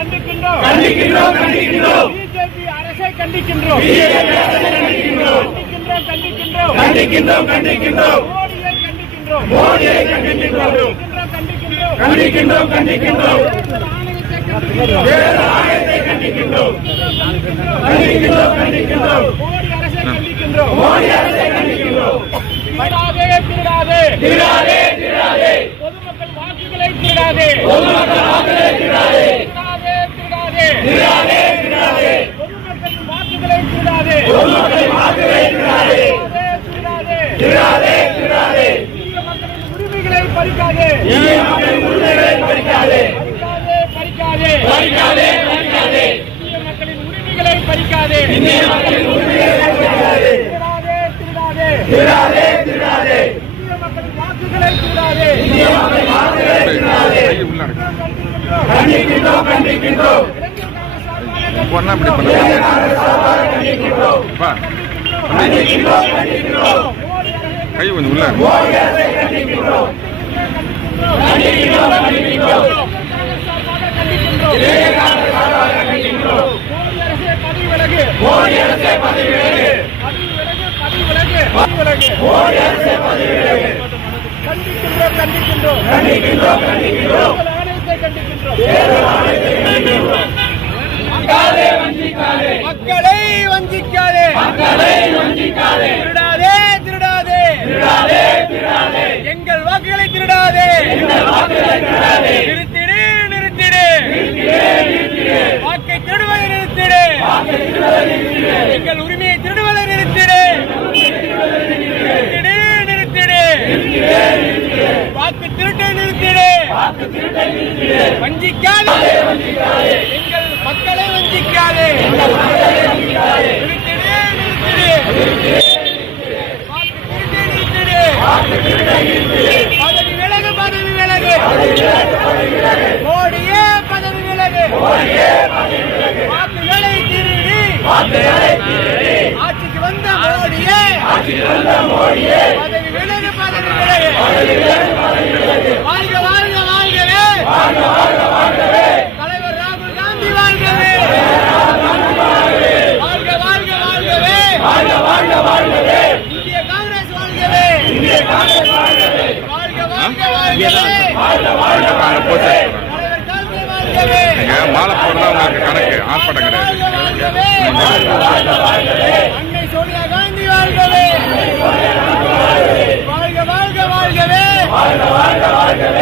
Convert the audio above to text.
கண்டிக்கின்றோம் பிஜேபி அரசை கண்டிக்கின்றோம் மோடியை கண்டிக்கின்றோம் ஆணையத்தை கண்டிக்கின்றோம் மோடி அரசை கண்டிக்கின்றோம் திருடாதே பொதுமக்கள் வாக்குகளை திருடாதே பொதுமக்கள் வாக்குகளை திருடாதே மக்களின் உரிமைகளை பறிக்காதே மக்களின் உரிமைகளை பறிக்காதே திருடாதே மக்களின் வாக்குகளை திருடாதே கண்டிக்கின்றோம் கை கொஞ்சம் உள்ள மக்களை வஞ்சிக்காதே திருடாதே எங்கள் வாக்குகளை திருடாதே நிறுத்திடு வாக்கை திருடுவதை நிறுத்திடு எங்கள் உரிமையை திருடுவதை நிறுத்திடு வாக்கு திருட்டை நிறுத்திடு வஞ்சிக்காதே எங்கள் மக்களை வஞ்சிக்காதே பதவி விலகு மோடியே பதவி விலகு வாக்குகளை திருடி ஆட்சிக்கு வந்த மோடியே பதவி விலகு வாழ்கவே தலைவர் ராகுல் காந்தி வாழ்கவே வாழ்கவே இந்திய காங்கிரஸ் வாழ்கவே மாலை போடுறதா உங்களுக்கு கணக்கு ஆர்ப்பாட்டம் கிடையாது. அன்னை சோனியா காந்தி வாழ்கவே வாழ்கவே